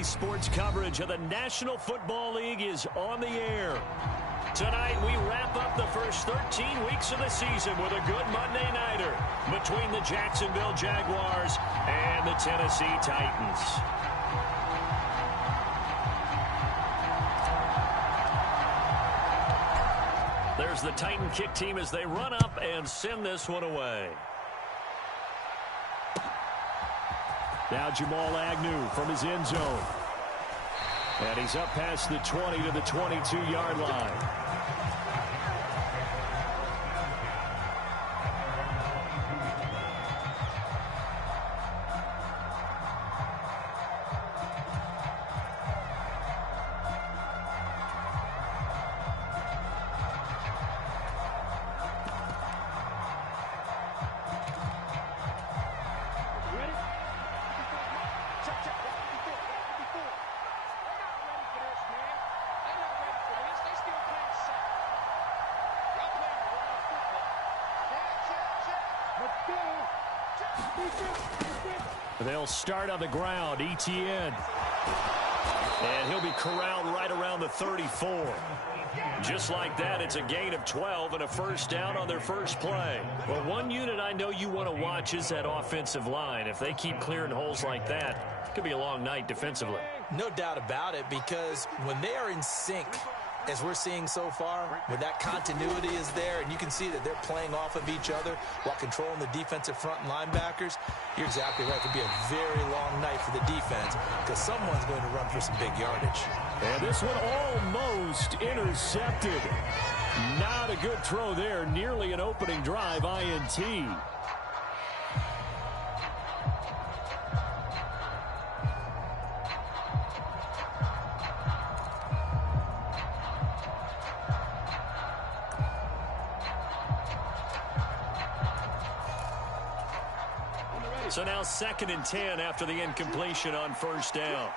Today's sports coverage of the National Football League is on the air. Tonight, we wrap up the first 13 weeks of the season with a good Monday nighter between the Jacksonville Jaguars and the Tennessee Titans. There's the Titan kick team as they run up and send this one away. Now Jamal Agnew from his end zone. And he's up past the 20 to the 22-yard line. They'll start on the ground. Etienne. And he'll be corralled right around the 34. Just like that, it's a gain of 12 and a first down on their first play. Well, one unit I know you want to watch is that offensive line. If they keep clearing holes like that, it could be a long night defensively. No doubt about it, because when they are in sync, as we're seeing so far, when that continuity is there and you can see that they're playing off of each other while controlling the defensive front and linebackers, you're exactly right. It could be a very long night for the defense because someone's going to run for some big yardage. And this one almost intercepted. Not a good throw there. Nearly an opening drive INT. So now 2nd and 10 after the incompletion on first down.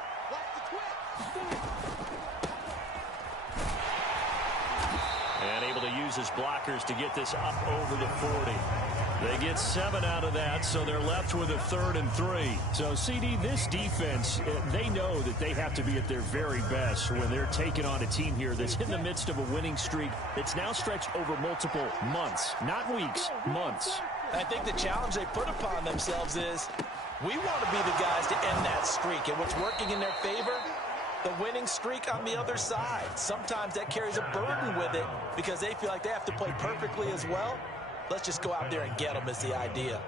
And able to use his blockers to get this up over the 40. They get 7 out of that, so they're left with a 3rd and 3. So, CD, this defense, they know that they have to be at their very best when they're taking on a team here that's in the midst of a winning streak that's now stretched over multiple months. Not weeks, months. I think the challenge they put upon themselves is we want to be the guys to end that streak. And what's working in their favor? The winning streak on the other side. Sometimes that carries a burden with it because they feel like they have to play perfectly as well. Let's just go out there and get them is the idea.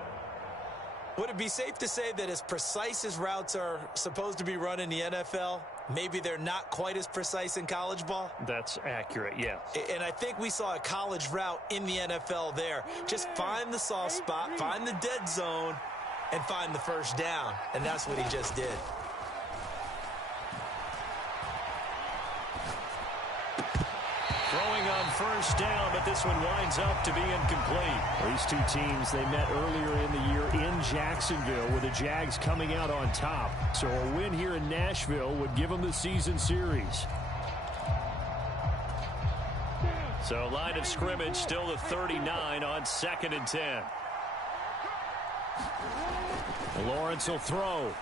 Would it be safe to say that as precise as routes are supposed to be run in the NFL, maybe they're not quite as precise in college ball? That's accurate, yeah. And I think we saw a college route in the NFL there. Just find the soft spot, find the dead zone, and find the first down. And that's what he just did. Throwing on first down, but this one winds up to be incomplete. These two teams, they met earlier in the year in Jacksonville with the Jags coming out on top. So a win here in Nashville would give them the season series. So line of scrimmage still the 39 on 2nd and 10. Lawrence will throw.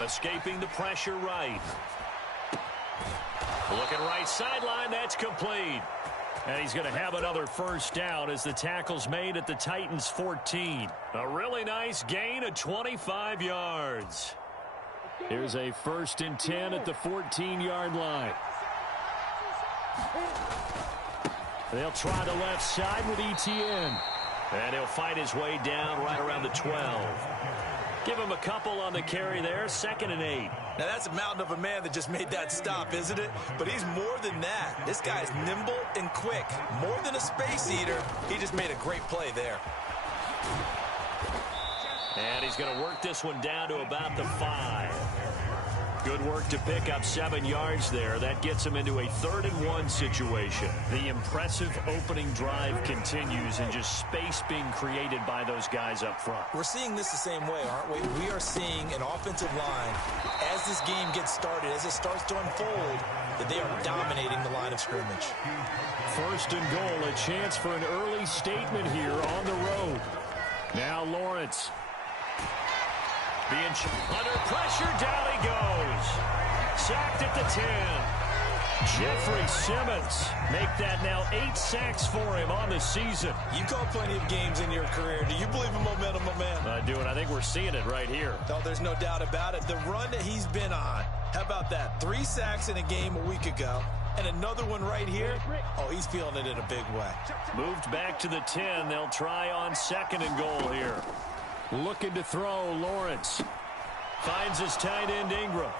Escaping the pressure right. Looking right sideline, that's complete. And he's going to have another first down as the tackle's made at the Titans' 14. A really nice gain of 25 yards. Here's a 1st and 10 at the 14-yard line. They'll try the left side with Etienne. And he'll fight his way down right around the 12. Give him a couple on the carry there, 2nd and 8. Now, that's a mountain of a man that just made that stop, isn't it? But he's more than that. This guy's nimble and quick. More than a space eater, he just made a great play there. And he's going to work this one down to about the 5. Good work to pick up 7 yards there. That gets him into a 3rd and 1 situation. The impressive opening drive continues and just space being created by those guys up front. We're seeing this the same way, aren't we? We are seeing an offensive line, as this game gets started, as it starts to unfold, that they are dominating the line of scrimmage. 1st and goal, a chance for an early statement here on the road. Now Lawrence. Being under pressure, down he goes. Sacked at the 10. Jeffrey Simmons make that now 8 sacks for him on the season. You call plenty of games in your career. Do you believe in momentum, my man? I do, and I think we're seeing it right here. Oh, there's no doubt about it. The run that he's been on. How about that? 3 sacks in a game a week ago. And another one right here. Oh, he's feeling it in a big way. Moved back to the 10. They'll try on 2nd and goal here. Looking to throw, Lawrence. Finds his tight end, Ingram.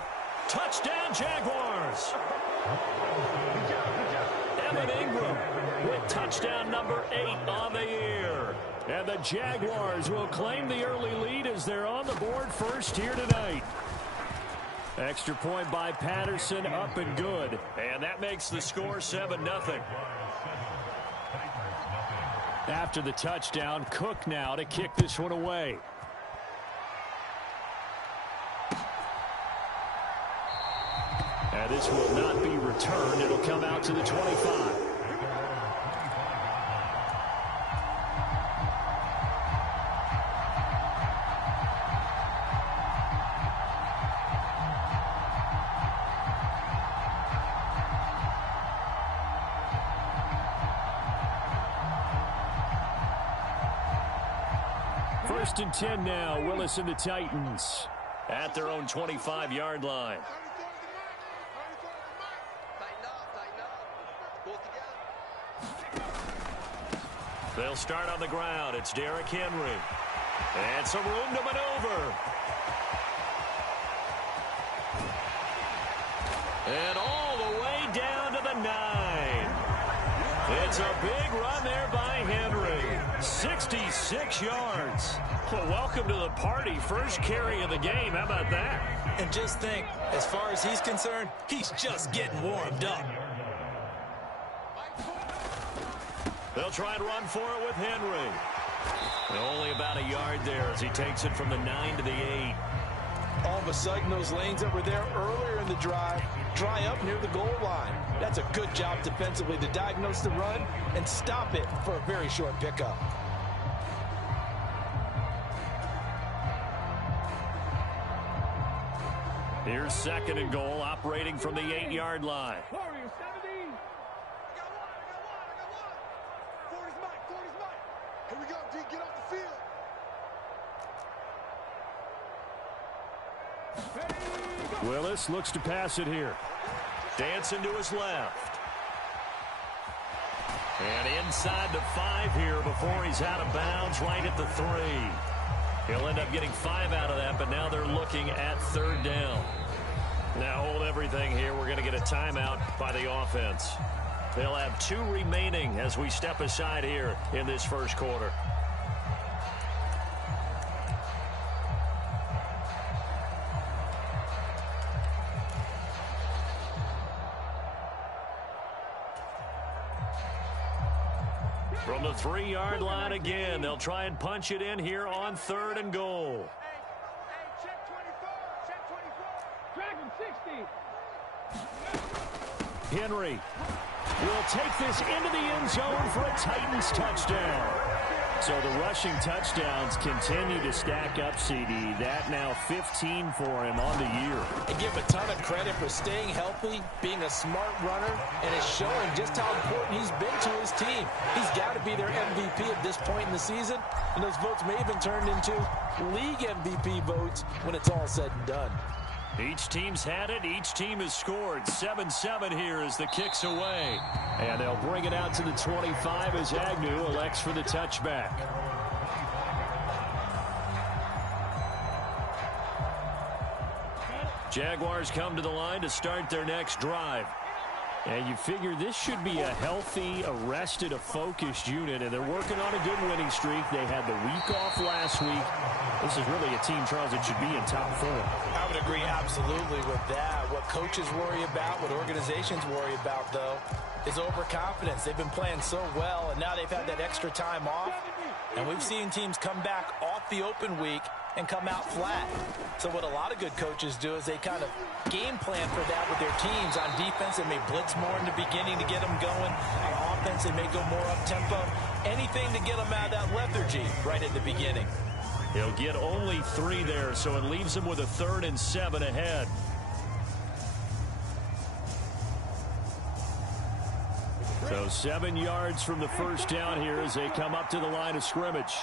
Touchdown, Jaguars. Evan Ingram with touchdown number 8 on the year. And the Jaguars will claim the early lead as they're on the board first here tonight. Extra point by Patterson, up and good. And that makes the score 7-0. After the touchdown, Cook now to kick this one away. And this will not be returned. It'll come out to the 25. First and 10 now. Willis and the Titans at their own 25-yard line. They'll start on the ground. It's Derrick Henry. And some room to maneuver. And all the way down to the 9. It's a big run there by Henry. 66 yards. Well, welcome to the party. First carry of the game. How about that? And just think, as far as he's concerned, he's just getting warmed up. They'll try and run for it with Henry. And only about a yard there as he takes it from the 9 to the 8. All of a sudden, those lanes that were there earlier in the drive dry up near the goal line. That's a good job defensively to diagnose the run and stop it for a very short pickup. Here's 2nd and goal, operating from the 8-yard line. Willis looks to pass it here. Dancing to his left. And inside the 5 here before he's out of bounds, right at the 3. He'll end up getting 5 out of that, but now they're looking at 3rd down. Now hold everything here. We're going to get a timeout by the offense. They'll have 2 remaining as we step aside here in this first quarter. From the 3-yard line again, they'll try and punch it in here on 3rd and goal. Check 24, check 24. Dragon 60. Henry will take this into the end zone for a Titans touchdown. So the rushing touchdowns continue to stack up, CD. That now 15 for him on the year. And give him a ton of credit for staying healthy, being a smart runner, and it's showing just how important he's been to his team. He's got to be their MVP at this point in the season, and those votes may have been turned into league MVP votes when it's all said and done. Each team's had it. Each team has scored. 7-7 here as the kick's away. And they'll bring it out to the 25 as Agnew elects for the touchback. Jaguars come to the line to start their next drive. And you figure this should be a healthy, a rested, a focused unit, and they're working on a good winning streak. They had the week off last week. This is really a team, Charles, that should be in top form. I would agree absolutely with that. What coaches worry about, what organizations worry about, though, is overconfidence. They've been playing so well, and now they've had that extra time off. And we've seen teams come back off the open week and come out flat. So what a lot of good coaches do is they kind of game plan for that with their teams. On defense, they may blitz more in the beginning to get them going. On offense, they may go more up-tempo. Anything to get them out of that lethargy right at the beginning. He'll get only 3 there, so it leaves him with a 3rd and 7 ahead. So 7 yards from the first down here as they come up to the line of scrimmage.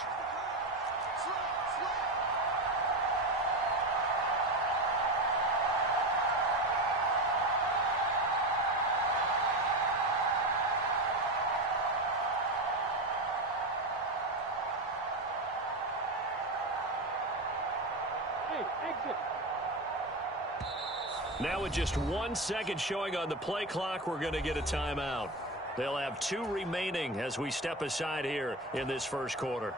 Now with just 1 second showing on the play clock, we're going to get a timeout. They'll have 2 remaining as we step aside here in this first quarter.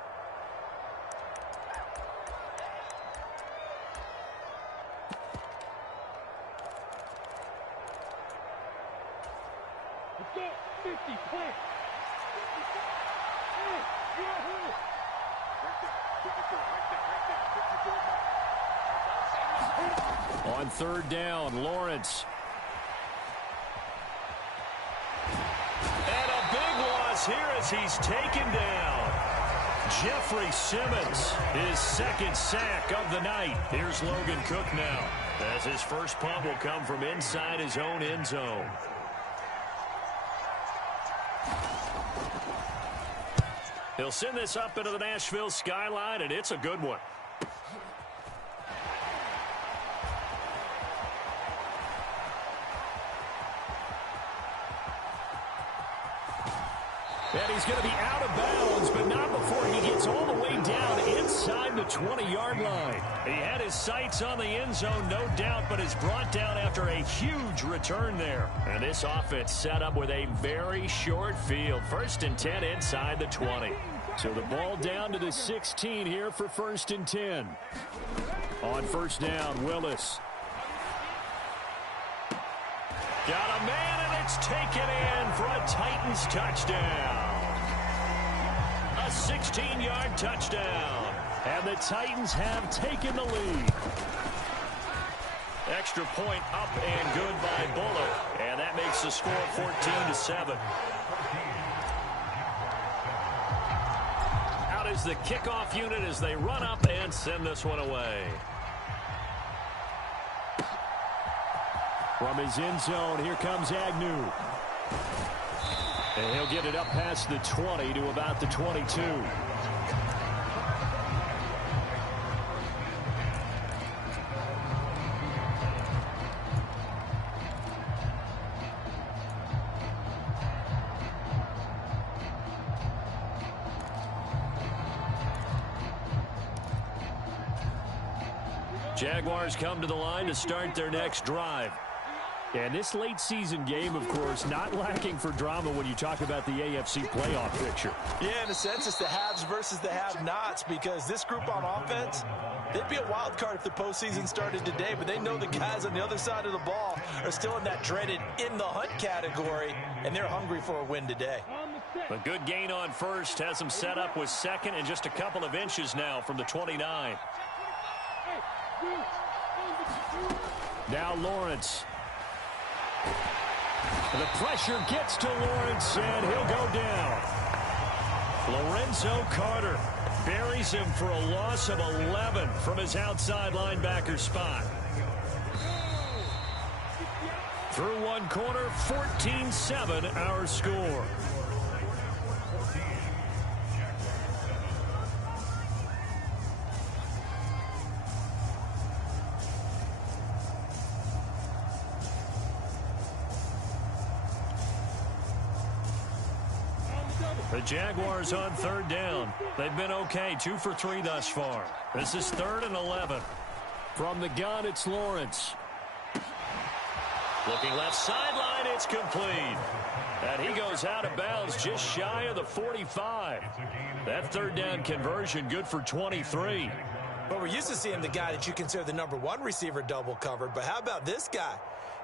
Let's go. 50, play. On third down, Lawrence. And a big loss here as he's taken down. Jeffrey Simmons, his second sack of the night. Here's Logan Cook now, as his first punt will come from inside his own end zone. He'll send this up into the Nashville skyline, and it's a good one. And he's going to be out of bounds, but not before he gets all the way down inside the 20-yard line. He had his sights on the end zone, no doubt, but is brought down after a huge return there. And this offense set up with a very short field. 1st and 10 inside the 20. So the ball down to the 16 here for 1st and 10. On first down, Willis. Got a man, and it's taken in for a Titans touchdown. A 16-yard touchdown. And the Titans have taken the lead. Extra point up and good by Bullock. And that makes the score 14-7. Out is the kickoff unit as they run up and send this one away. From his end zone, here comes Agnew. And he'll get it up past the 20 to about the 22. Jaguars come to the line to start their next drive. And this late season game, of course, not lacking for drama when you talk about the AFC playoff picture. Yeah, in a sense, it's the haves versus the have-nots, because this group on offense, they'd be a wild card if the postseason started today, but they know the guys on the other side of the ball are still in that dreaded in-the-hunt category, and they're hungry for a win today. A good gain on first has them set up with second and just a couple of inches now from the 29. Now Lawrence. The pressure gets to Lawrence, and he'll go down. Lorenzo Carter buries him for a loss of 11 from his outside linebacker spot. Through one quarter, 14-7 our score. The Jaguars on third down. They've been okay, 2 for 3 thus far. This is 3rd and 11. From the gun, it's Lawrence. Looking left sideline, it's complete. And he goes out of bounds just shy of the 45. That third down conversion good for 23. But we're used to seeing the guy that you consider the #1 receiver double covered. But how about this guy?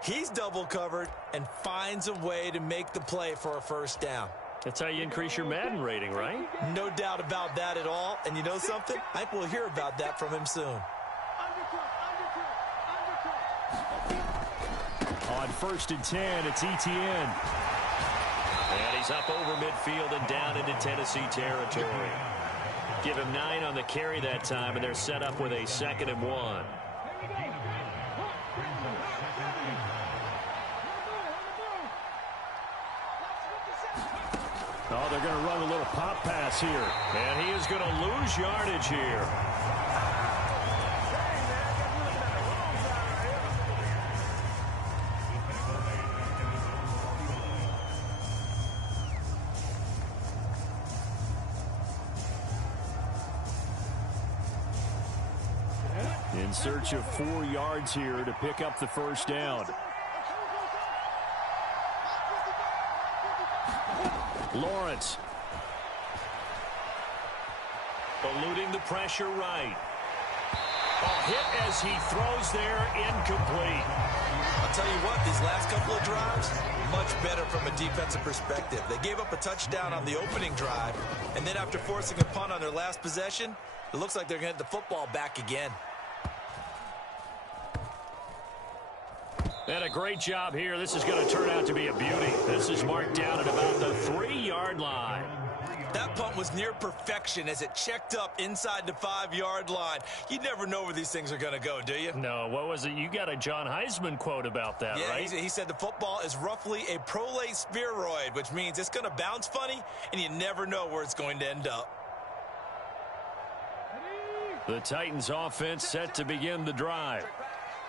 He's double covered and finds a way to make the play for a first down. That's how you increase your Madden rating, right? No doubt about that at all. And you know something? I think we'll hear about that from him soon. On 1st and 10, it's Etienne. And he's up over midfield and down into Tennessee territory. Give him 9 on the carry that time, and they're set up with a 2nd and 1. Oh, they're going to run a little pop pass here. And he is going to lose yardage here. In search of 4 yards here to pick up the first down. Lawrence. Eluding the pressure right. A hit as he throws there, incomplete. I'll tell you what, these last couple of drives, much better from a defensive perspective. They gave up a touchdown on the opening drive, and then after forcing a punt on their last possession, it looks like they're going to get the football back again. And a great job here. This is going to turn out to be a beauty. This is marked down at about the 3-yard line. That punt was near perfection as it checked up inside the 5-yard line. You never know where these things are going to go, do you? No, what was it? You got a John Heisman quote about that, right? Yeah, he said the football is roughly a prolate spheroid, which means it's going to bounce funny, and you never know where it's going to end up. The Titans offense set to begin the drive.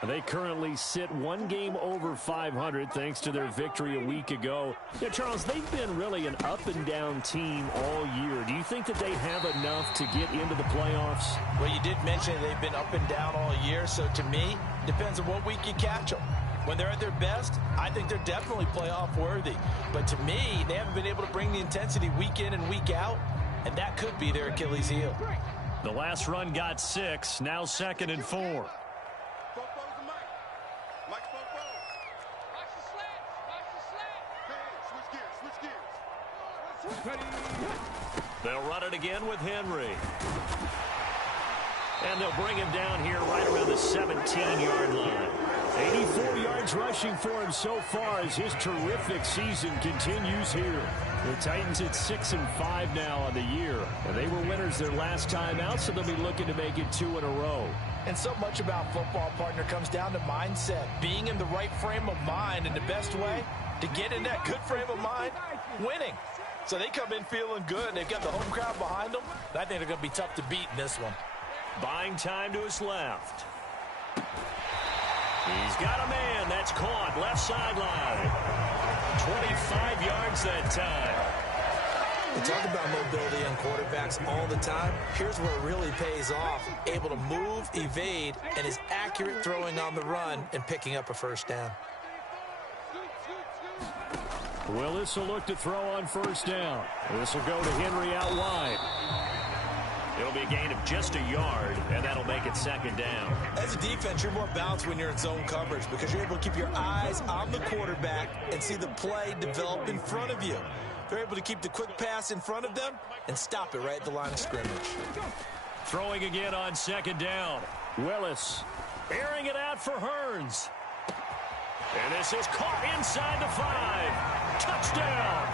They currently sit 1 game over 500 thanks to their victory a week ago. Yeah, Charles, they've been really an up-and-down team all year. Do you think that they have enough to get into the playoffs? Well, you did mention they've been up and down all year, so to me, depends on what week you catch them. When they're at their best, I think they're definitely playoff worthy. But to me, they haven't been able to bring the intensity week in and week out, and that could be their Achilles heel. The last run got 6, now 2nd and 4. They'll run it again with Henry. And they'll bring him down here right around the 17-yard line. 84 yards rushing for him so far as his terrific season continues here. The Titans at 6-5 now on the year. And they were winners their last time out, so they'll be looking to make it 2 in a row. And so much about football, partner, comes down to mindset. Being in the right frame of mind, and the best way to get in that good frame of mind, winning. So they come in feeling good. They've got the home crowd behind them. I think they're going to be tough to beat in this one. Buying time to his left. He's got a man. That's caught. Left sideline. 25 yards that time. We talk about mobility on quarterbacks all the time. Here's where it really pays off. Able to move, evade, and is accurate throwing on the run and picking up a first down. Willis will look to throw on first down. This will go to Henry out wide. It'll be a gain of just a yard, and that'll make it 2nd down. As a defense, you're more balanced when you're in zone coverage because you're able to keep your eyes on the quarterback and see the play develop in front of you. They're able to keep the quick pass in front of them and stop it right at the line of scrimmage. Throwing again on 2nd down. Willis airing it out for Hearns. And this is caught inside the 5. Touchdown.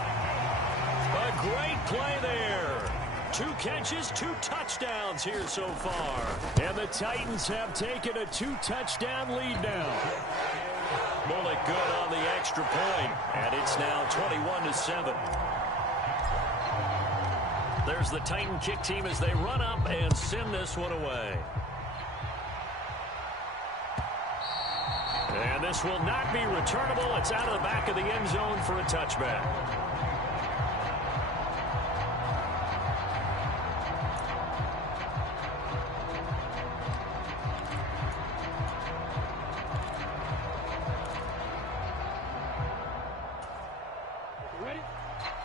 A great play there. 2 catches, 2 touchdowns here so far. And the Titans have taken a 2-touchdown lead now. Bullock good on the extra point, and it's now 21-7. There's the Titan kick team as they run up and send this one away. And this will not be returnable. It's out of the back of the end zone for a touchback.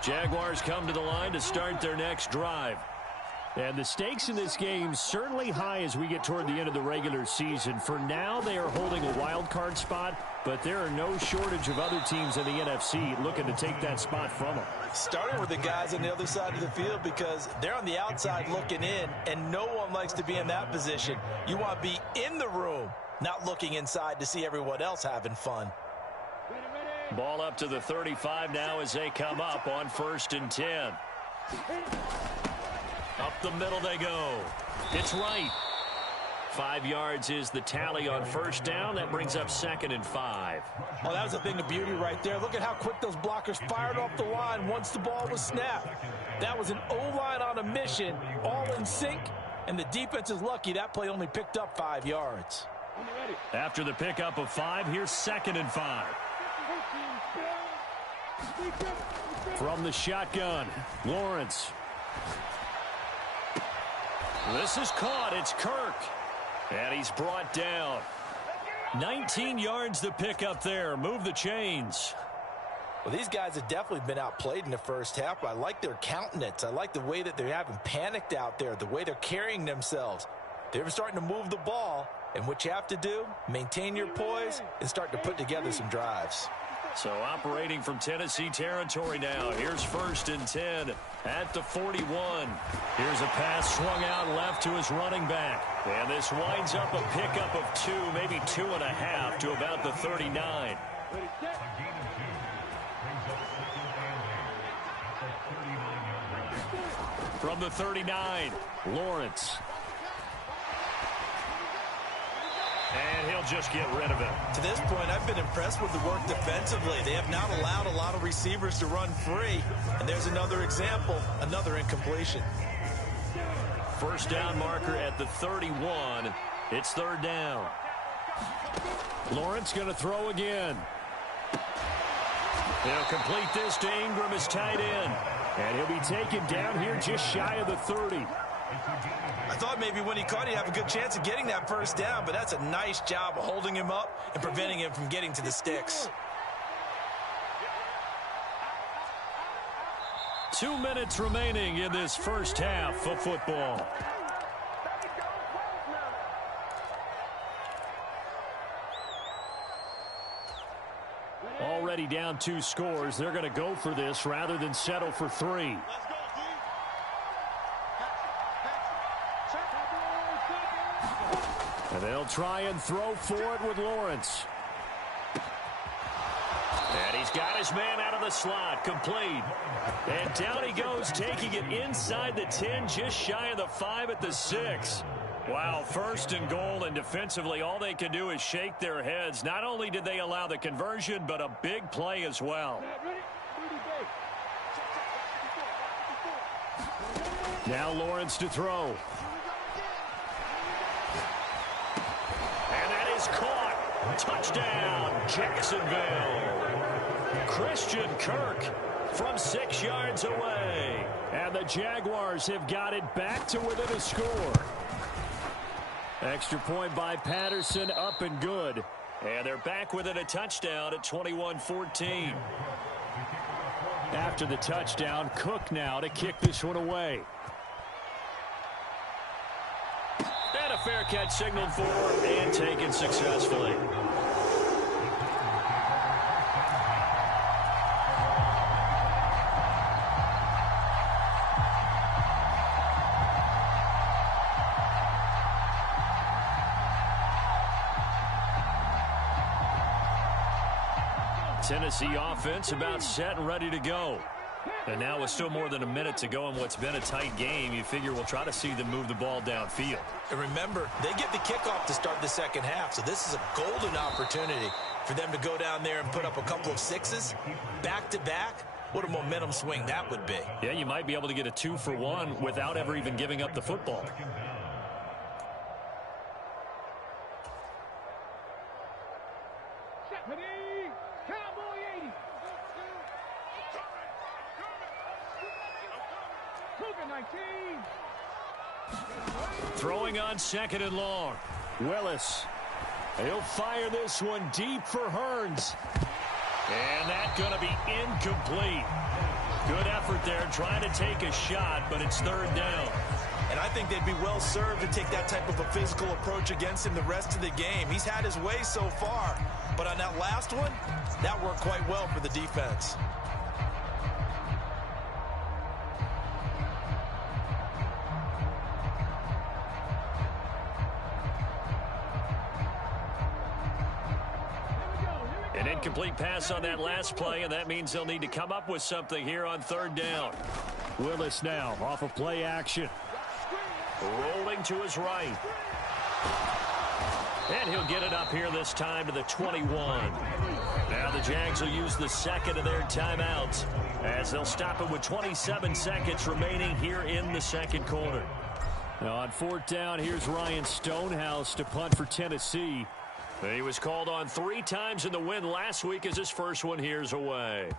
Jaguars come to the line to start their next drive. And the stakes in this game certainly high as we get toward the end of the regular season. For now, they are holding a wild card spot, but there are no shortage of other teams in the NFC looking to take that spot from them. Starting with the guys on the other side of the field because they're on the outside looking in, and no one likes to be in that position. You want to be in the room, not looking inside to see everyone else having fun. Ball up to the 35 now as they come up on 1st and 10. Up the middle they go. It's right. 5 yards is the tally on first down. That brings up 2nd and 5. Oh, that was a thing of beauty right there. Look at how quick those blockers fired off the line once the ball was snapped. That was an O-line on a mission, all in sync, and the defense is lucky that play only picked up 5 yards. After the pickup of 5, here's 2nd and 5. From the shotgun, Lawrence. This is caught. It's Kirk. And he's brought down. 19 yards to pick up there. Move the chains. Well, these guys have definitely been outplayed in the first half, but I like their countenance. I like the way that they haven't panicked out there, the way they're carrying themselves. They're starting to move the ball, and what you have to do, maintain your poise and start to put together some drives. So operating from Tennessee territory now. Here's 1st and 10 at the 41. Here's a pass swung out left to his running back. And this winds up a pickup of 2, maybe 2.5 to about the 39. From the 39, Lawrence. And he'll just get rid of it. To this point, I've been impressed with the work defensively. They have not allowed a lot of receivers to run free. And there's another example, another incompletion. First down marker at the 31. It's 3rd down. Lawrence going to throw again. They'll complete this to Ingram as tight end. And he'll be taken down here just shy of the 30. I thought maybe when he caught it, he'd have a good chance of getting that first down, but that's a nice job of holding him up and preventing him from getting to the sticks. 2 minutes remaining in this first half of football. Already down 2 scores. They're going to go for this rather than settle for 3. And they'll try and throw for it with Lawrence. And he's got his man out of the slot, complete. And down he goes, taking it inside the 10, just shy of the 5 at the 6. Wow, 1st and goal, and defensively all they can do is shake their heads. Not only did they allow the conversion, but a big play as well. Now Lawrence to throw. And that is caught. Touchdown, Jacksonville. Christian Kirk from 6 yards away. And the Jaguars have got it back to within a score. Extra point by Patterson, up and good. And they're back within a touchdown at 21-14. After the touchdown, Cook now to kick this one away. And a fair catch signaled for and taken successfully. Tennessee offense about set and ready to go. And now with still more than a minute to go in what's been a tight game, you figure we'll try to see them move the ball downfield. And remember, they get the kickoff to start the second half, so this is a golden opportunity for them to go down there and put up a couple of 6s back-to-back. What a momentum swing that would be. Yeah, you might be able to get a 2-for-1 without ever even giving up the football. Throwing on 2nd and long. Willis. He'll fire this one deep for Hearns. And that's going to be incomplete. Good effort there trying to take a shot, but it's 3rd down. And I think they'd be well served to take that type of a physical approach against him the rest of the game. He's had his way so far, but on that last one, that worked quite well for the defense. An incomplete pass on that last play, and that means they'll need to come up with something here on 3rd down. Willis now off of play action. Rolling to his right. And he'll get it up here this time to the 21. Now the Jags will use the second of their timeouts as they'll stop it with 27 seconds remaining here in the second quarter. Now on fourth down, here's Ryan Stonehouse to punt for Tennessee. He was called on 3 times in the win last week as his first one here's away.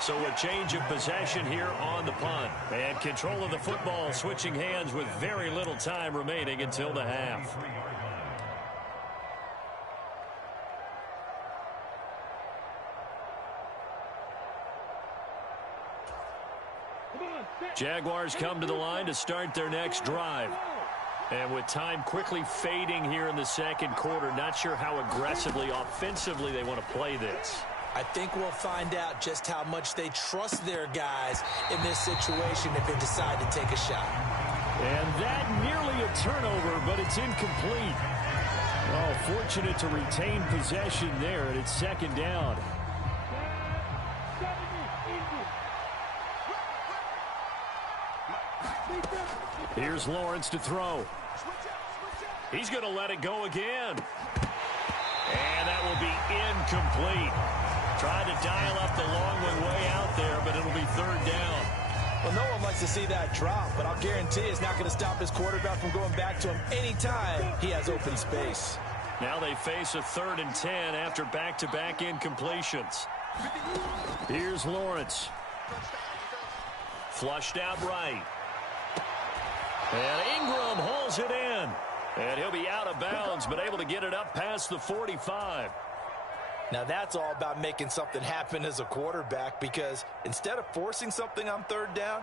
So a change of possession here on the punt. And control of the football switching hands with very little time remaining until the half. Jaguars come to the line to start their next drive. And with time quickly fading here in the second quarter, not sure how aggressively, offensively they want to play this. I think we'll find out just how much they trust their guys in this situation if they decide to take a shot. And that nearly a turnover, but it's incomplete. Oh, fortunate to retain possession there, and it's second down. Here's Lawrence to throw. He's going to let it go again. And that will be incomplete. Tried to dial up the long one way out there, but it'll be third down. Well, no one likes to see that drop, but I'll guarantee it's not going to stop his quarterback from going back to him anytime he has open space. Now they face a 3rd and 10 after back-to-back incompletions. Here's Lawrence. Flushed out right. And Ingram hauls it in. And he'll be out of bounds, but able to get it up past the 45. Now that's all about making something happen as a quarterback, because instead of forcing something on third down,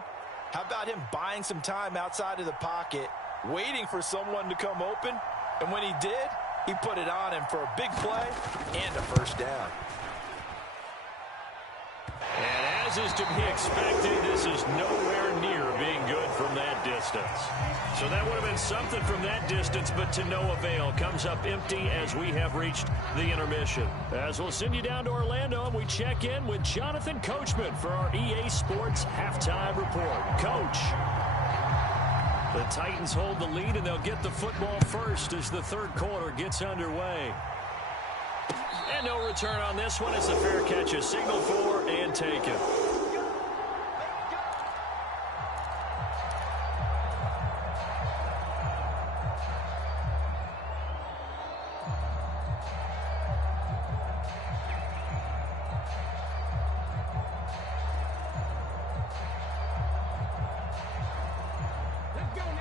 how about him buying some time outside of the pocket, waiting for someone to come open, and when he did, he put it on him for a big play and a first down. And as is to be expected, this is nowhere near being good from that distance. So that would have been something from that distance, but to no avail. Comes up empty as we have reached the intermission. As we'll send you down to Orlando, and we check in with Jonathan Coachman for our EA Sports Halftime Report. Coach. The Titans hold the lead, and they'll get the football first as the third quarter gets underway. And no return on this one as the fair catch is signaled for and taken.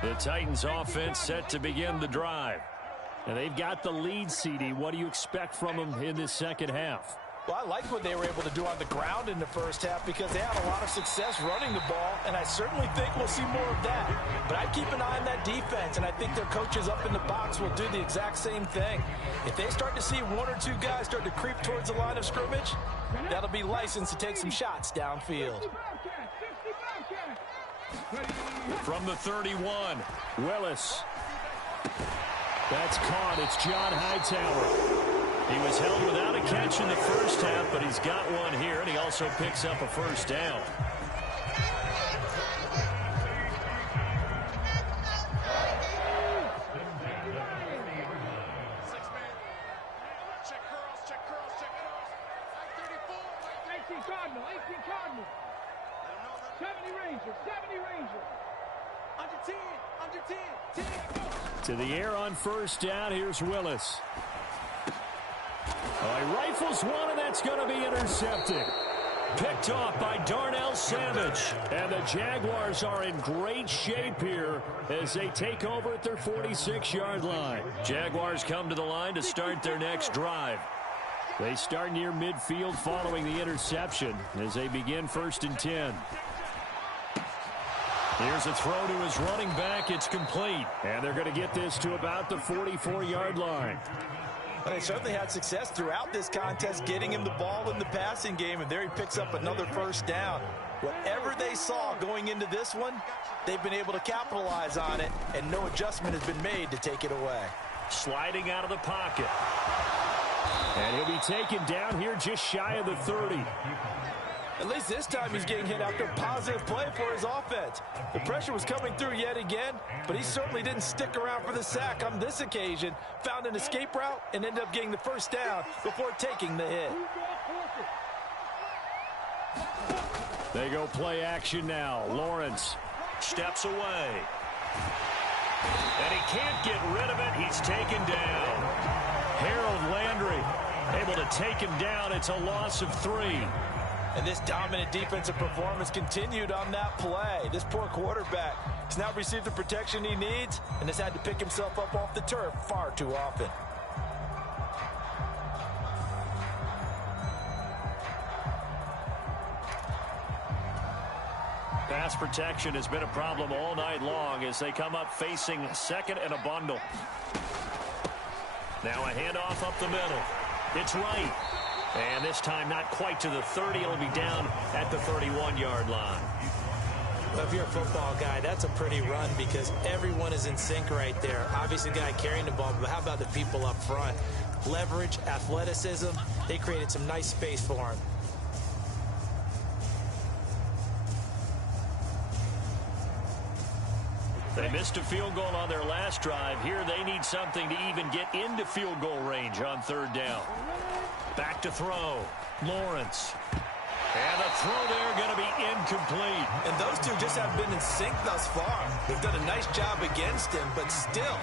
The Titans offense set to begin the drive. And they've got the lead, CD. What do you expect from them in this second half? Well, I like what they were able to do on the ground in the first half because they had a lot of success running the ball, and I certainly think we'll see more of that. But I'd keep an eye on that defense, and I think their coaches up in the box will do the exact same thing. If they start to see 1 or 2 guys start to creep towards the line of scrimmage, that'll be licensed to take some shots downfield. From the 31, Willis. That's caught. It's John Hightower. He was held without a catch in the first half, but he's got one here, and he also picks up a first down. To the air on first down. Here's Willis. He rifles one, and that's going to be intercepted. Picked off by Darnell Savage. And the Jaguars are in great shape here as they take over at their 46-yard line. Jaguars come to the line to start their next drive. They start near midfield following the interception as they begin 1st and 10. Here's a throw to his running back. It's complete. And they're going to get this to about the 44-yard line. Well, they certainly had success throughout this contest getting him the ball in the passing game, and there he picks up another first down. Whatever they saw going into this one, they've been able to capitalize on it, and no adjustment has been made to take it away. Sliding out of the pocket. And he'll be taken down here just shy of the 30. At least this time he's getting hit after a positive play for his offense. The pressure was coming through yet again, but he certainly didn't stick around for the sack on this occasion. Found an escape route and ended up getting the first down before taking the hit. They go play action now. Lawrence steps away. And he can't get rid of it. He's taken down. Harold Landry able to take him down. It's a loss of 3. And this dominant defensive performance continued on that play. This poor quarterback has now received the protection he needs and has had to pick himself up off the turf far too often. Pass protection has been a problem all night long as they come up facing second and a bundle. Now a handoff up the middle. It's right. And this time not quite to the 30. It'll be down at the 31-yard line. Well, if you're a football guy, that's a pretty run because everyone is in sync right there. Obviously, the guy carrying the ball, but how about the people up front? Leverage, athleticism, they created some nice space for him. They missed a field goal on their last drive. Here they need something to even get into field goal range on 3rd down. Back to throw. Lawrence. And the throw there going to be incomplete. And those two just have been in sync thus far. They've done a nice job against him, but still,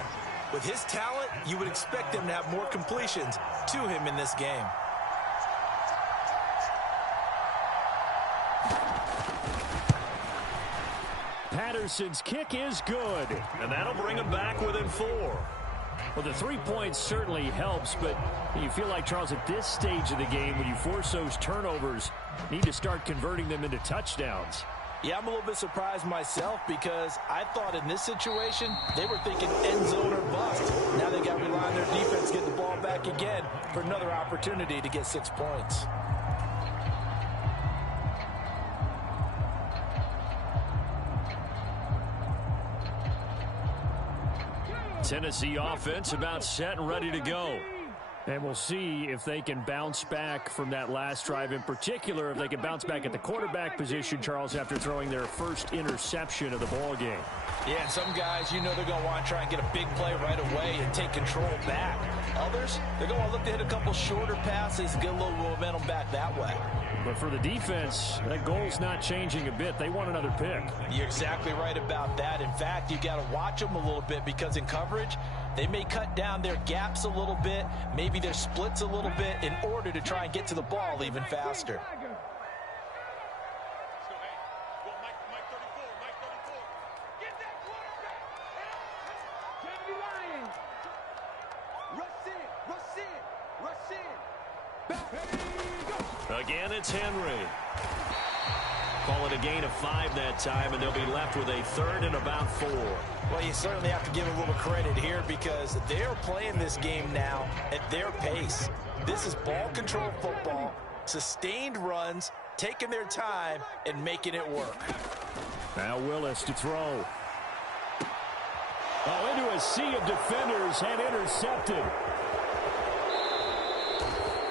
with his talent, you would expect him to have more completions to him in this game. Patterson's kick is good, and that'll bring him back within 4. Well, the 3 points certainly helps, but you feel like, Charles, at this stage of the game, when you force those turnovers, you need to start converting them into touchdowns. Yeah, I'm a little bit surprised myself because I thought in this situation, they were thinking end zone or bust. Now they got to rely on their defense to get the ball back again for another opportunity to get 6 points. Tennessee offense about set and ready to go. And we'll see if they can bounce back from that last drive. In particular, if they can bounce back at the quarterback position, Charles, after throwing their first interception of the ball game. Yeah, some guys, you know they're going to want to try and get a big play right away and take control back. Others, they're going to look to hit a couple shorter passes and get a little momentum back that way. But for the defense, that goal's not changing a bit. They want another pick. You're exactly right about that. In fact, you got to watch them a little bit because in coverage, they may cut down their gaps a little bit, maybe their splits a little bit in order to try and get to the ball even faster. Again, it's Henry. Call it a gain of 5 that time, and they'll be left with a 3rd and about 4. Well, you certainly have to give a little credit here because they're playing this game now at their pace. This is ball control football, sustained runs, taking their time, and making it work. Now Willis to throw. Oh, into a sea of defenders and intercepted.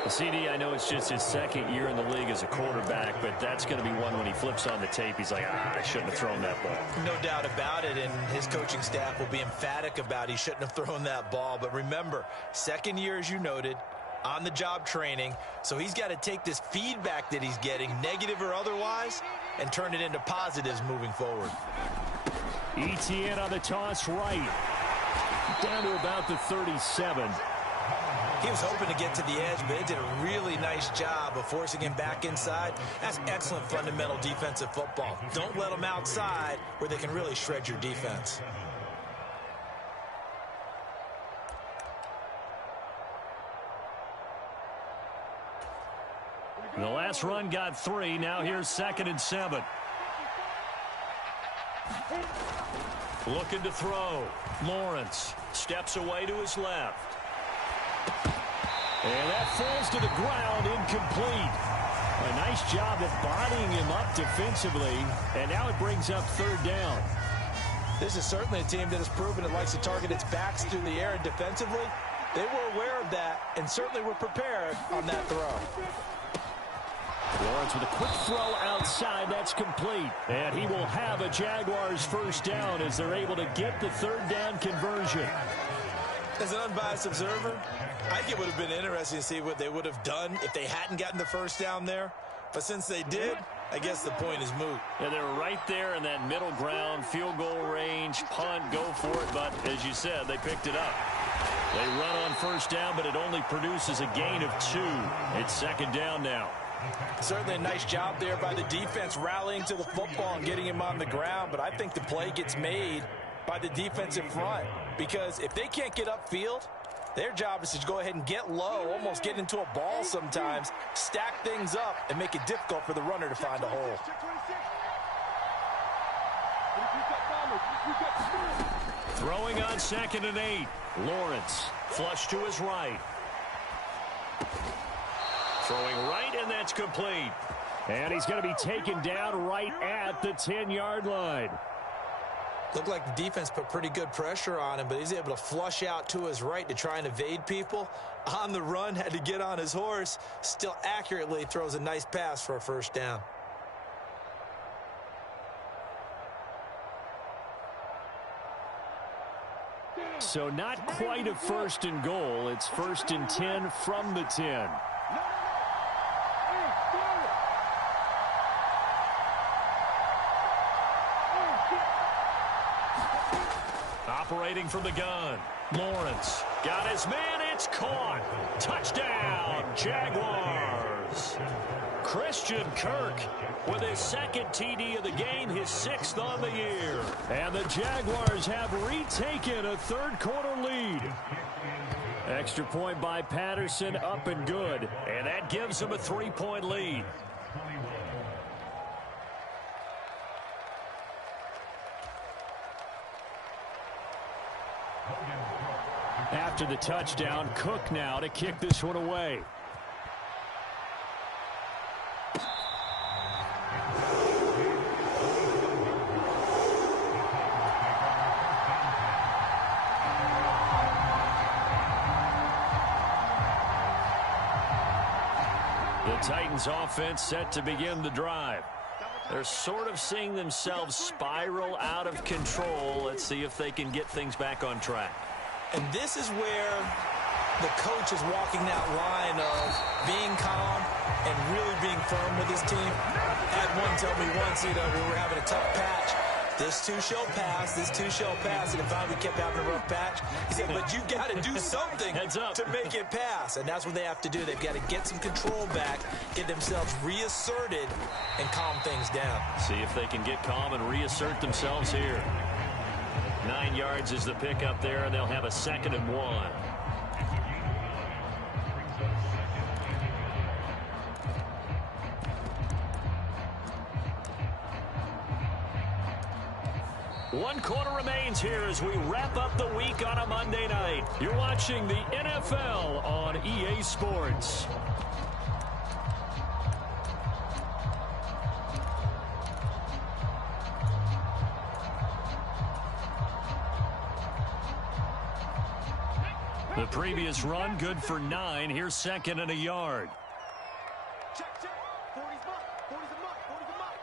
CD, I know it's just his 2nd year in the league as a quarterback, but that's going to be one when he flips on the tape. He's like, I shouldn't have thrown that ball. No doubt about it, and his coaching staff will be emphatic about he shouldn't have thrown that ball. But remember, 2nd year, as you noted, on-the-job training, so he's got to take this feedback that he's getting, negative or otherwise, and turn it into positives moving forward. ETN on the toss right. Down to about the 37. He was hoping to get to the edge, but they did a really nice job of forcing him back inside. That's excellent fundamental defensive football. Don't let them outside where they can really shred your defense. The last run got 3. Now here's 2nd and 7. Looking to throw. Lawrence steps away to his left. And that falls to the ground, incomplete. A nice job of bodying him up defensively, and now it brings up 3rd down. This is certainly a team that has proven it likes to target its backs through the air, and defensively, they were aware of that and certainly were prepared on that throw. Lawrence with a quick throw outside. That's complete. And he will have a Jaguars first down as they're able to get the third down conversion. As an unbiased observer, I think it would have been interesting to see what they would have done if they hadn't gotten the first down there. But since they did, I guess the point is moot. Yeah, they were right there in that middle ground, field goal range, punt, go for it. But as you said, they picked it up. They run on first down, but it only produces a gain of 2. It's second down now. Certainly a nice job there by the defense rallying to the football and getting him on the ground. But I think the play gets made by the defensive front, because if they can't get upfield, their job is to go ahead and get low, almost get into a ball sometimes, stack things up, and make it difficult for the runner to find a hole. Throwing on 2nd and 8. Lawrence, flush to his right. Throwing right, and that's complete. And he's going to be taken down right at the 10-yard line. Looked like the defense put pretty good pressure on him, but he's able to flush out to his right to try and evade people. On the run, had to get on his horse. Still accurately throws a nice pass for a first down. So not quite a first and goal. It's 1st and 10 from the 10. Operating from the gun. Lawrence got his man. It's caught. Touchdown, Jaguars. Christian Kirk with his 2nd TD of the game, his 6th on the year. And the Jaguars have retaken a third-quarter lead. Extra point by Patterson, up and good. And that gives them a 3-point lead. After the touchdown, Cook now to kick this one away. The Titans offense set to begin the drive. They're sort of seeing themselves spiral out of control. Let's see if they can get things back on track. And this is where the coach is walking that line of being calm and really being firm with his team. Had one tell me once, we were having a tough patch. This too shall pass, this too shall pass. And if we kept having a rough patch, he said, but you got to do something to make it pass. And that's what they have to do. They've got to get some control back, get themselves reasserted, and calm things down. See if they can get calm and reassert themselves here. 9 yards is the pickup there, and they'll have a 2nd and 1. One quarter remains here as we wrap up the week on a Monday night. You're watching the NFL on EA Sports. The previous run good for 9. Here's 2nd and a yard. Check. 40's mark. 40's a mark. 40's a mark.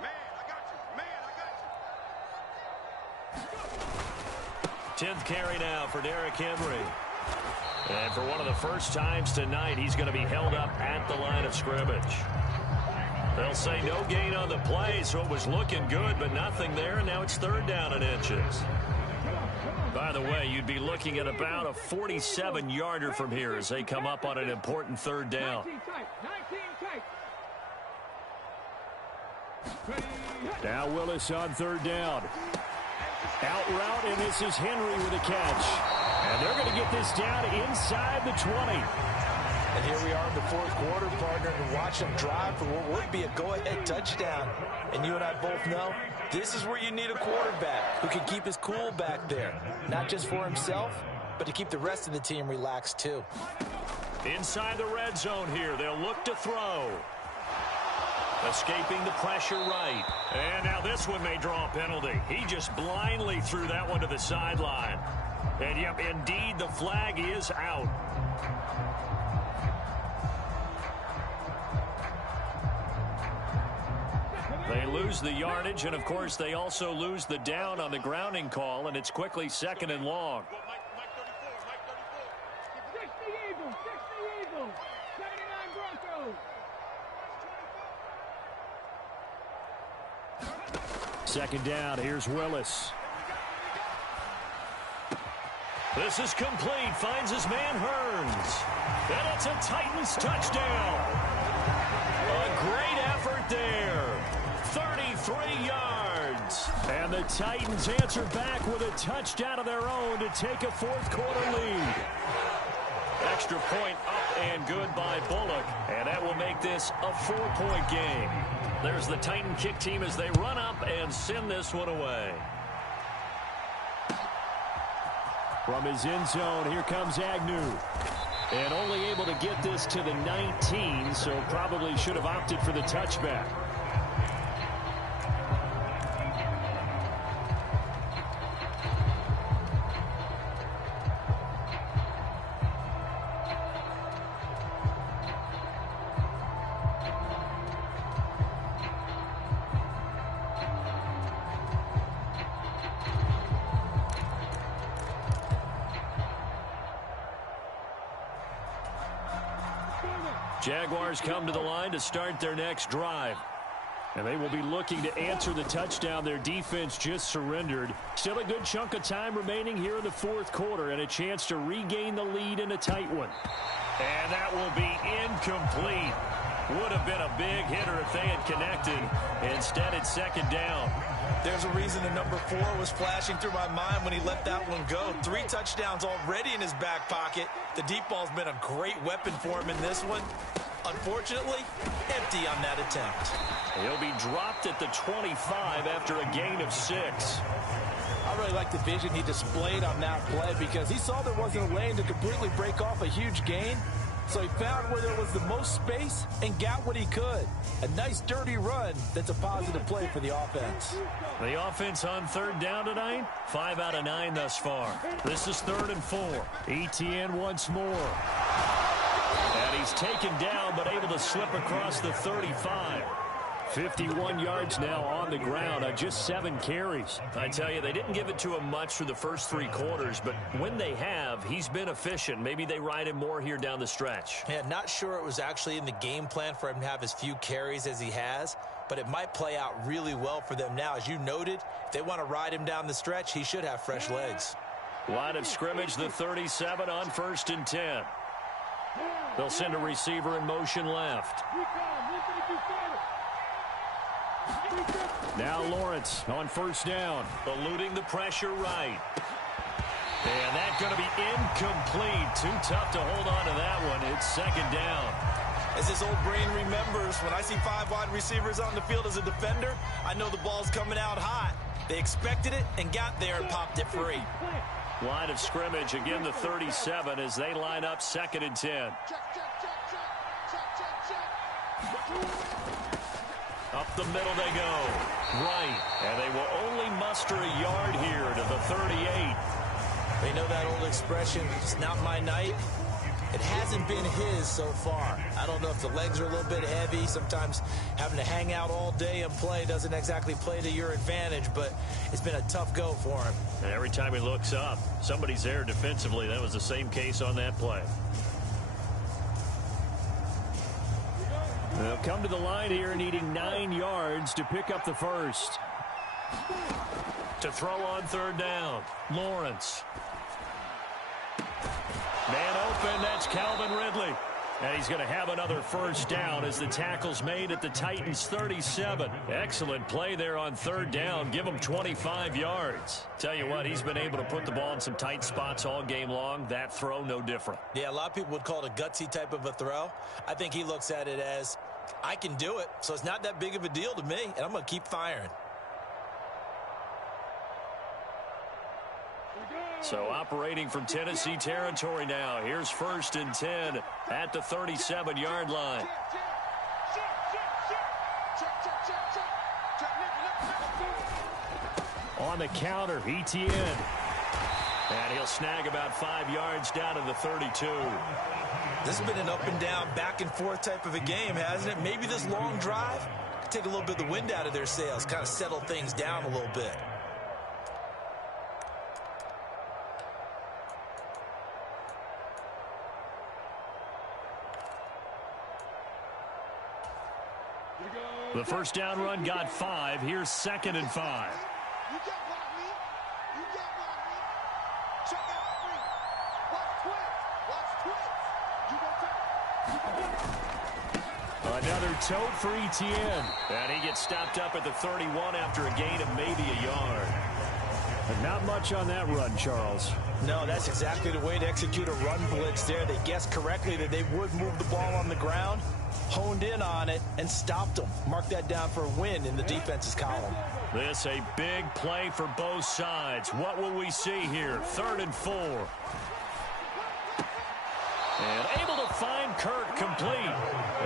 Man, I got you. Man, I got you. 10th carry now for Derrick Henry. And for one of the first times tonight, he's going to be held up at the line of scrimmage. They'll say no gain on the play, so it was looking good, but nothing there, and now it's 3rd down and inches. By the way, you'd be looking at about a 47-yarder from here as they come up on an important 3rd down. 19 tight. Now Willis on 3rd down. Out route, and this is Henry with a catch. And they're going to get this down inside the 20. And here we are in the 4th quarter, partner, and watch them drive for what would be a go-ahead touchdown. And you and I both know this is where you need a quarterback who can keep his cool back there. Not just for himself, but to keep the rest of the team relaxed too. Inside the red zone here, they'll look to throw. Escaping the pressure right. And now this one may draw a penalty. He just blindly threw that one to the sideline. And yep, indeed, the flag is out. lose the yardage, and, of course, they also lose the down on the grounding call, and it's quickly 2nd and long. Second down, here's Willis. This is complete, finds his man Hearns. And it's a Titans touchdown. A great effort there. 33 yards. And the Titans answer back with a touchdown of their own to take a fourth-quarter lead. Extra point up and good by Bullock. And that will make this a 4-point game. There's the Titan kick team as they run up and send this one away. From his end zone, here comes Agnew. And only able to get this to the 19, so probably should have opted for the touchback. Jaguars come to the line to start their next drive. And they will be looking to answer the touchdown their defense just surrendered. Still a good chunk of time remaining here in the fourth quarter and a chance to regain the lead in a tight one. And that will be incomplete. Would have been a big hitter if they had connected. Instead, it's second down. There's a reason the number 4 was flashing through my mind when he let that one go. 3 touchdowns already in his back pocket. The deep ball's been a great weapon for him in this one. Unfortunately, empty on that attempt. He'll be dropped at the 25 after a gain of 6. I really like the vision he displayed on that play because he saw there wasn't a lane to completely break off a huge gain. So he found where there was the most space and got what he could. A nice dirty run that's a positive play for the offense. The offense on third down tonight, 5 out of 9 thus far. This is 3rd and 4. Etienne once more. And he's taken down but able to slip across the 35. 51 yards now on the ground on just 7 carries. I tell you, they didn't give it to him much through the first 3 quarters, but when they have, he's been efficient. Maybe they ride him more here down the stretch. Yeah, not sure it was actually in the game plan for him to have as few carries as he has, but it might play out really well for them now. As you noted, if they want to ride him down the stretch, he should have fresh legs. Line of scrimmage, the 37 on 1st and 10. They'll send a receiver in motion left. Now Lawrence on 1st down, eluding the pressure right. And that's going to be incomplete. Too tough to hold on to that one. It's 2nd down. As his old brain remembers, when I see 5 wide receivers on the field as a defender, I know the ball's coming out hot. They expected it and got there and popped it free. Line of scrimmage, again the 37 as they line up 2nd and 10. Up the middle they go. Right. And they will only muster a yard here to the 38. They know that old expression, it's not my night. It hasn't been his so far. I don't know if the legs are a little bit heavy. Sometimes having to hang out all day and play doesn't exactly play to your advantage, but it's been a tough go for him. And every time he looks up, somebody's there defensively. That was the same case on that play. They'll come to the line here needing 9 yards to pick up the first. To throw on 3rd down, Lawrence. Man open, that's Calvin Ridley. And he's going to have another first down as the tackle's made at the Titans' 37. Excellent play there on 3rd down. Give him 25 yards. Tell you what, he's been able to put the ball in some tight spots all game long. That throw, no different. Yeah, a lot of people would call it a gutsy type of a throw. I think he looks at it as, I can do it, so it's not that big of a deal to me, and I'm going to keep firing. So operating from Tennessee territory now. Here's 1st and 10 at the 37-yard line. On the counter, Etienne. And he'll snag about 5 yards down to the 32. This has been an up and down, back and forth type of a game, hasn't it? Maybe this long drive to take a little bit of the wind out of their sails, kind of settle things down a little bit. The first down run got 5. Here's 2nd and 5. You can't block me. You can't block me. Check out three. Watch twins. Watch twins. You go back. Another tote for Etienne. And he gets stopped up at the 31 after a gain of maybe a yard. But not much on that run, Charles. No, that's exactly the way to execute a run blitz there. They guessed correctly that they would move the ball on the ground, honed in on it, and stopped them. Mark that down for a win in the defense's column. This a big play for both sides. What will we see here? 3rd and 4. And able to find Kirk complete.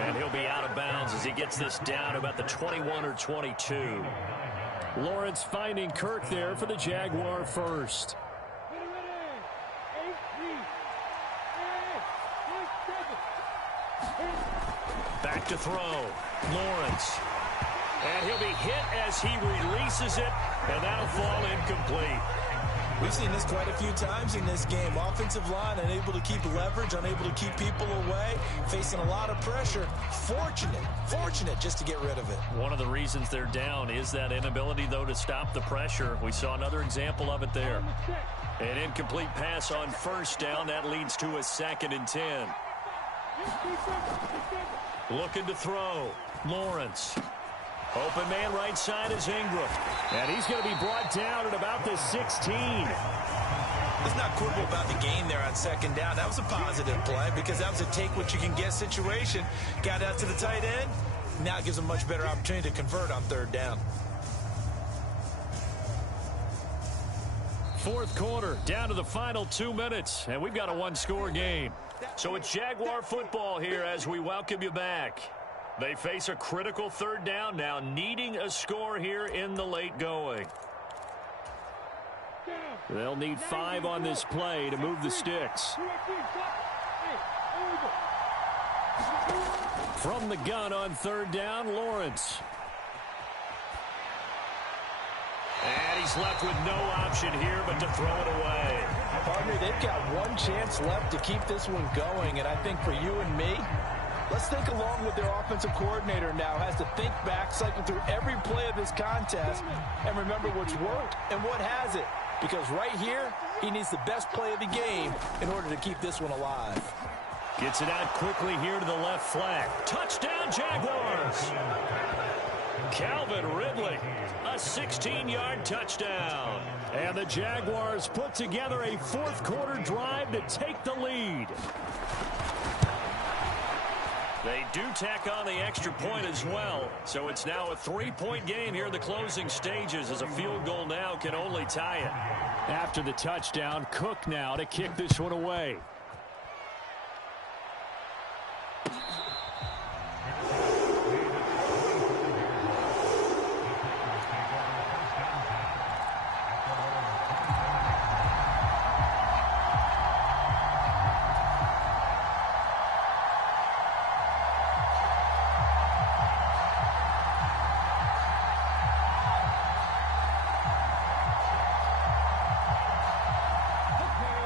And he'll be out of bounds as he gets this down about the 21 or 22. Lawrence finding Kirk there for the Jaguar first. Back to throw. Lawrence. And he'll be hit as he releases it, and that'll fall incomplete. We've seen this quite a few times in this game. Offensive line unable to keep leverage, unable to keep people away, facing a lot of pressure. Fortunate just to get rid of it. One of the reasons they're down is that inability, though, to stop the pressure. We saw another example of it there. An incomplete pass on first down. That leads to a 2nd and 10. Looking to throw. Lawrence. Open man right side is Ingram. And he's going to be brought down at about the 16. Let's not quibble about the gain there on 2nd down. That was a positive play because that was a take-what-you-can-get situation. Got out to the tight end. Now it gives them a much better opportunity to convert on 3rd down. 4th quarter, down to the final 2 minutes, and we've got a one-score game. So it's Jaguar football here as we welcome you back. They face a critical 3rd down now, needing a score here in the late going. They'll need 5 on this play to move the sticks. From the gun on 3rd down, Lawrence. And he's left with no option here but to throw it away. Partner, they've got one chance left to keep this one going, and I think for you and me, let's think along with their offensive coordinator now. Has to think back, cycle through every play of this contest, and remember what's worked and what hasn't. Because right here, he needs the best play of the game in order to keep this one alive. Gets it out quickly here to the left flank. Touchdown, Jaguars! Calvin Ridley, a 16-yard touchdown. And the Jaguars put together a 4th quarter drive to take the lead. They do tack on the extra point as well. So it's now a 3-point game here in the closing stages as a field goal now can only tie it. After the touchdown, Cook now to kick this one away.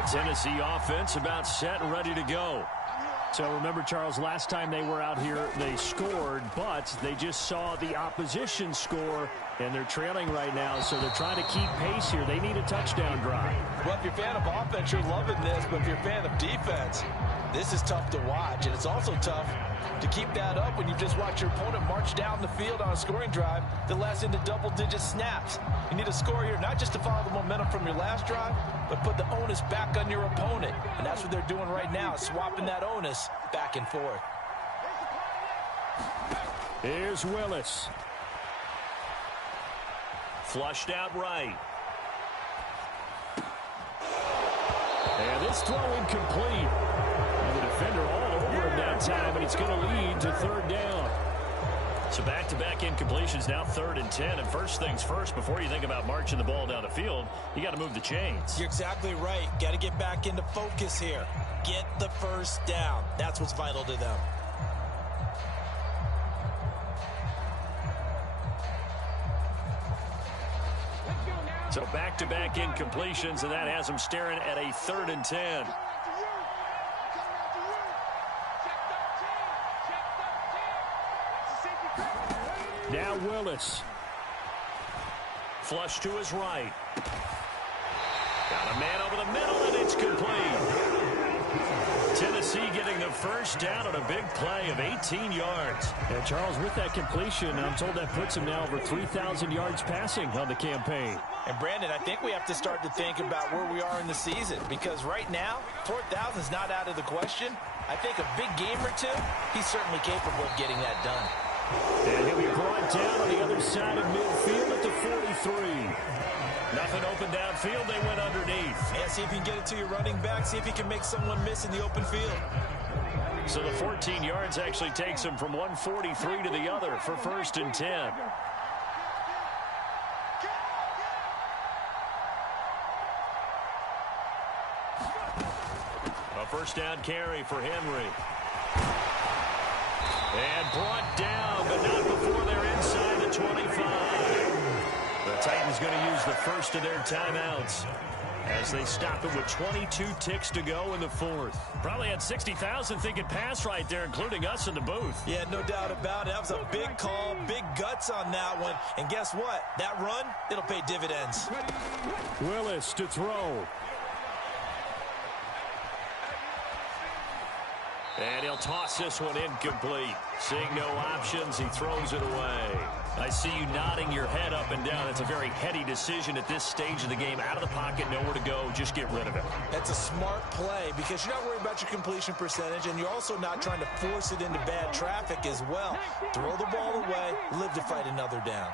Tennessee offense about set and ready to go. So remember, Charles, last time they were out here, they scored, but they just saw the opposition score, and they're trailing right now, so they're trying to keep pace here. They need a touchdown drive. Well, if you're a fan of offense, you're loving this, but if you're a fan of defense, this is tough to watch, and it's also tough to keep that up when you just watch your opponent march down the field on a scoring drive that lasts into double-digit snaps. You need a score here, not just to follow the momentum from your last drive, but put the onus back on your opponent. And that's what they're doing right now, swapping that onus back and forth. Here's Willis. Flushed out right. And this throw incomplete. And the defender all over him that time, and it's going to lead to 3rd down. So back-to-back incompletions, now 3rd and 10. And first things first, before you think about marching the ball down the field, you got to move the chains. You're exactly right. Got to get back into focus here. Get the first down. That's what's vital to them. So back-to-back incompletions, and that has them staring at a 3rd and 10. Now Willis. Flush to his right. Got a man over the middle, and it's complete. Tennessee getting the first down on a big play of 18 yards. And Charles, with that completion, I'm told that puts him now over 3,000 yards passing on the campaign. And Brandon, I think we have to start to think about where we are in the season, because right now, 4,000 is not out of the question. I think a big game or two, he's certainly capable of getting that done. And he'll be brought down on the other side of midfield at the 43. Nothing open downfield. They went underneath. Yeah, see if you can get it to your running back. See if you can make someone miss in the open field. So the 14 yards actually takes him from 143 to the other for 1st and 10. A first down carry for Henry. And brought down, but not before they're inside the 25. The Titans going to use the first of their timeouts as they stop it with 22 ticks to go in the 4th. Probably had 60,000 thinking pass right there, including us in the booth. Yeah, no doubt about it. That was a big call, big guts on that one. And guess what? That run, it'll pay dividends. Willis to throw. And he'll toss this one incomplete. Seeing no options, he throws it away. I see you nodding your head up and down. That's a very heady decision at this stage of the game. Out of the pocket, nowhere to go. Just get rid of it. That's a smart play because you're not worried about your completion percentage, and you're also not trying to force it into bad traffic as well. Throw the ball away, live to fight another down.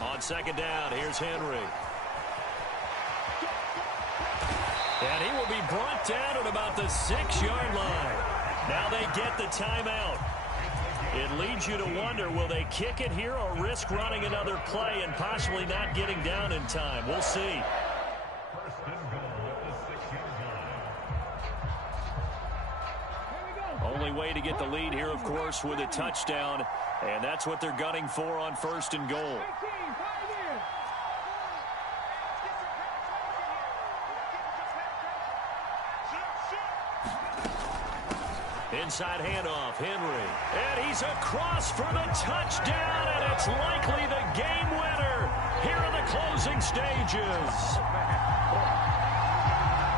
On 2nd down, here's Henry. And he will be brought down at about the 6-yard line. Now they get the timeout. It leads you to wonder, will they kick it here or risk running another play and possibly not getting down in time? We'll see. Only way to get the lead here, of course, with a touchdown. And that's what they're gunning for on 1st and goal. Inside handoff, Henry. And he's across for the touchdown, and it's likely the game winner here in the closing stages.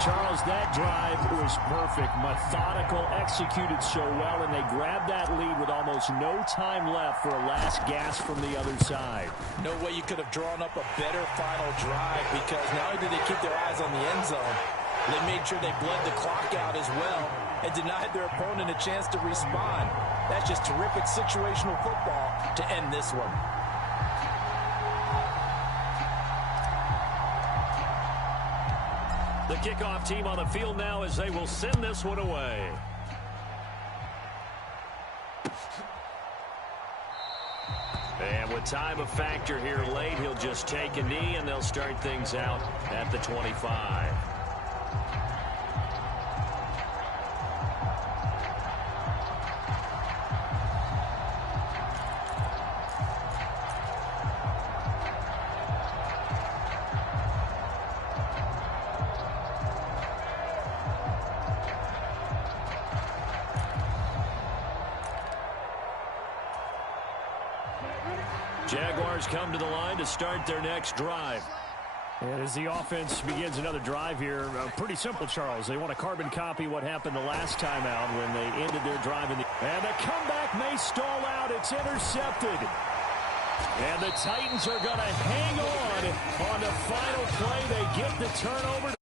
Charles, that drive was perfect. Methodical, executed so well, and they grabbed that lead with almost no time left for a last gasp from the other side. No way you could have drawn up a better final drive, because not only did they keep their eyes on the end zone, they made sure they bled the clock out as well and denied their opponent a chance to respond. That's just terrific situational football to end this one. The kickoff team on the field now as they will send this one away. And with time a factor here late, he'll just take a knee and they'll start things out at the 25. Jaguars come to the line to start their next drive. And as the offense begins another drive here, pretty simple, Charles. They want to carbon copy what happened the last time out when they ended their drive. And the comeback may stall out. It's intercepted. And the Titans are going to hang on the final play. They get the turnover.